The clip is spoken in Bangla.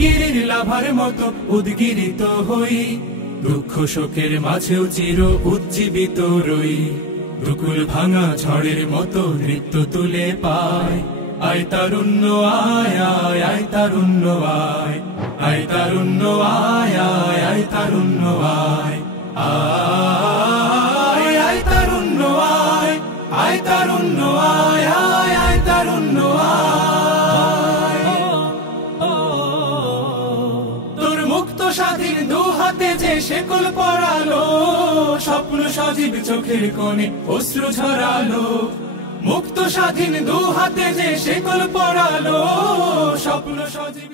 গিরির লাভার মতো উদ্গিরিত হই, দুঃখ শোকের মাঝেও চির উজ্জীবিত রই। দুকুল ভাঙা ঝড়ের মতো নৃত্য তুলে পায়, আয় তারুণ্য আয় আয় আয় তারুণ্য আয়, আয় তারুণ্য আয় আয় আয় তারুণ্য আয়, আয় আয় তারুণ্য আয়, আয় তারুণ্য আয় আয় আয় তারুণ্য আয়। তোর মুক্ত স্বাধীন দু হাতে যে শেকল পরালো, স্বপ্ন সজীব চোখের কোণে অশ্রু ঝরালো। মুক্ত স্বাধীন দু হাতে যে শেকল পরালো, স্বপ্ন সজীব।